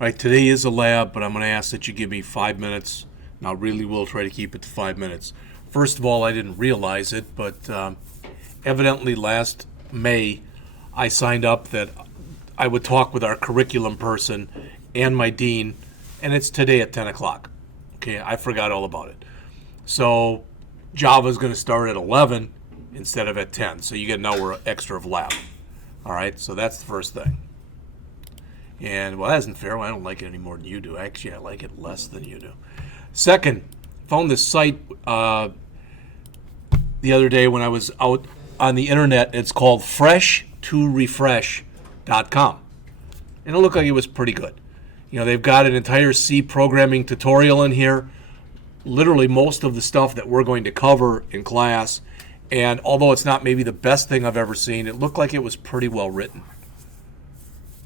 All right, today is a lab, but I'm going to ask that you give me 5 minutes. And I really will try to keep it to 5 minutes. First of all, I didn't realize it, but evidently last May I signed up that I would talk with our curriculum person and my dean, and it's today at 10 o'clock. Okay, I forgot all about it. So Java is going to start at 11 instead of at 10, so you get an hour extra of lab. All right, so that's the first thing. And, well, that isn't fair. Well, I don't like it any more than you do. Actually, I like it less than you do. Second, found this site the other day when I was out on the internet. It's called fresh2refresh.com. And it looked like it was pretty good. You know, they've got an entire C programming tutorial in here. Literally most of the stuff that we're going to cover in class. And although it's not maybe the best thing I've ever seen, it looked like it was pretty well written.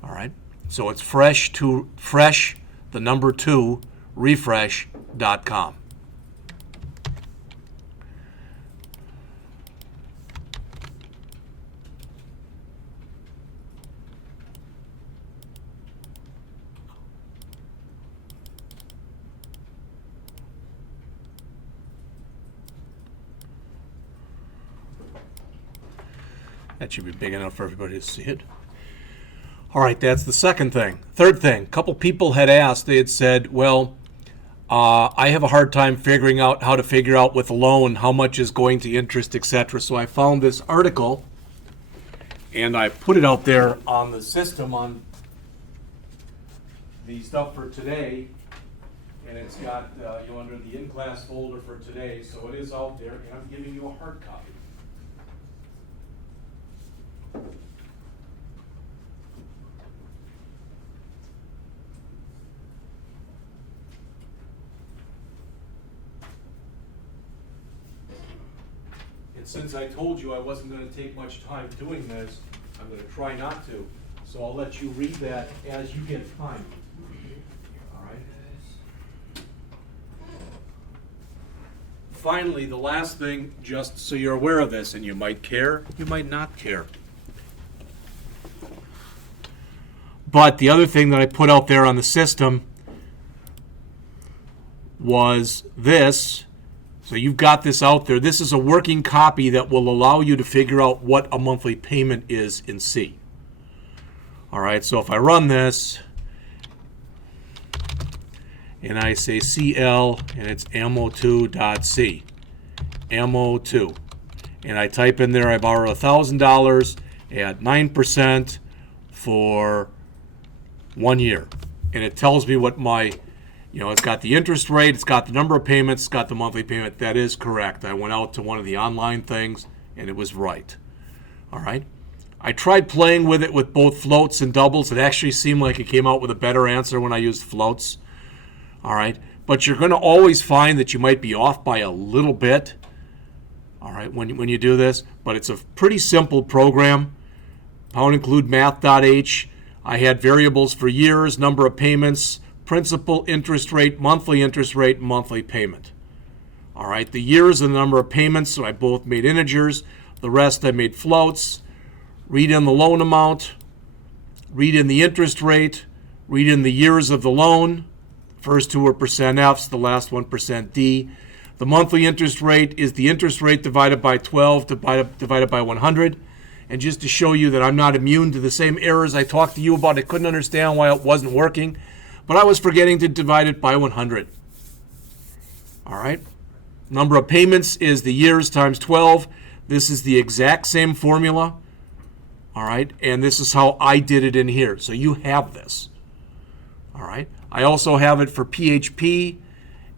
All right. So it's refresh.com. That should be big enough for everybody to see it. All right, that's the second thing. Third thing, a couple people had asked, they had said, well, I have a hard time figuring out how to figure out with a loan how much is going to interest, etc. So I found this article, and I put it out there on the system on the stuff for today, and it's got under the in-class folder for today, so it is out there, and I'm giving you a hard copy. And since I told you I wasn't going to take much time doing this, I'm going to try not to. So I'll let you read that as you get time. All right. Finally, the last thing, just so you're aware of this, and you might care, you might not care. But the other thing that I put out there on the system was this. So you've got this out there. This is a working copy that will allow you to figure out what a monthly payment is in C. All right, so if I run this and I say CL and it's ammo2.c, ammo2, and I type in there I borrow $1,000 at 9% for 1 year, and it tells me what my it's got the interest rate, it's got the number of payments, it's got the monthly payment. That is correct. I went out to one of the online things, and it was right. All right. I tried playing with it with both floats and doubles. It actually seemed like it came out with a better answer when I used floats. All right. But you're going to always find that you might be off by a little bit. All right, when you do this. But it's a pretty simple program. Pound include math.h. I had variables for years, number of payments, principal, interest rate, monthly payment. All right, the years and the number of payments, so I both made integers. The rest I made floats. Read in the loan amount, read in the interest rate, read in the years of the loan. First two are %Fs, the last one %D. The monthly interest rate is the interest rate divided by 12 divided by 100. And just to show you that I'm not immune to the same errors I talked to you about, I couldn't understand why it wasn't working. But I was forgetting to divide it by 100. All right. Number of payments is the years times 12. This is the exact same formula. All right. And this is how I did it in here. So you have this. All right. I also have it for PHP,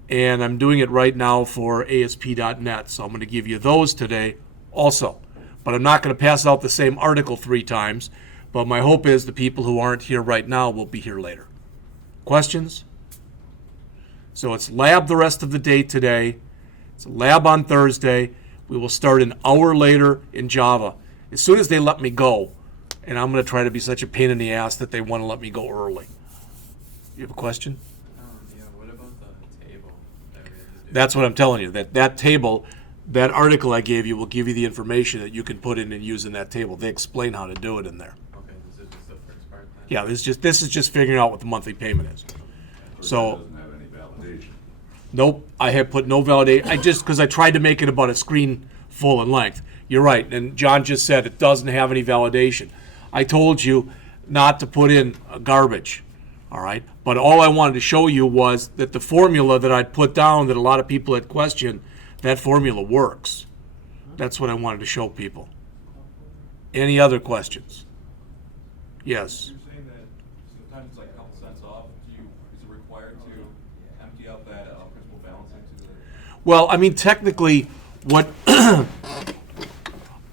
and I'm doing it right now for ASP.NET. So I'm going to give you those today also. But I'm not going to pass out the same article 3 times. But my hope is the people who aren't here right now will be here later. Questions? So it's lab the rest of the day today. It's lab on Thursday. We will start an hour later in Java. As soon as they let me go, and I'm going to try to be such a pain in the ass that they want to let me go early. You have a question? Yeah, what about the table that we had to do? That's what I'm telling you. That table, that article I gave you will give you the information that you can put in and use in that table. They explain how to do it in there. Okay, this is just the first part then? Yeah, this is just figuring out what the monthly payment is. So, It doesn't have any validation. nope, I have put no validate. Because I tried to make it about a screen full in length. You're right, and John just said it doesn't have any validation. I told you not to put in garbage, all right? But all I wanted to show you was that the formula that I'd put down that a lot of people had questioned, that formula works. That's what I wanted to show people. Any other questions? Yes. You're saying that sometimes it's like a couple cents off. Is it required to empty out that principal balance into the? Well, I mean, technically, what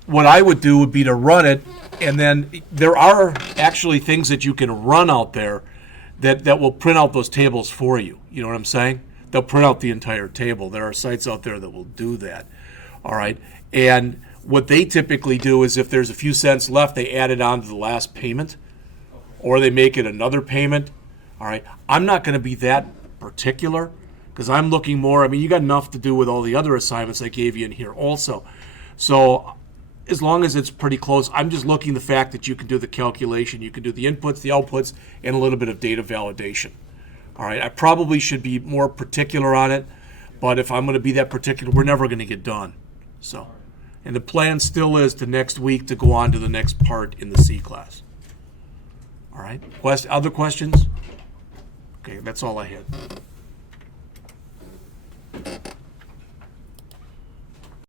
what I would do would be to run it, and then there are actually things that you can run out there that will print out those tables for you. You know what I'm saying? They'll print out the entire table. There are sites out there that will do that. All right. And what they typically do is if there's a few cents left, they add it on to the last payment, or they make it another payment. All right. I'm not going to be that particular because I'm looking more. I mean, you got enough to do with all the other assignments I gave you in here also. So as long as it's pretty close, I'm just looking the fact that you can do the calculation, you can do the inputs, the outputs, and a little bit of data validation. All right, I probably should be more particular on it, but if I'm going to be that particular, we're never going to get done. So, and the plan still is to next week to go on to the next part in the C class. All right, other questions? Okay, that's all I had.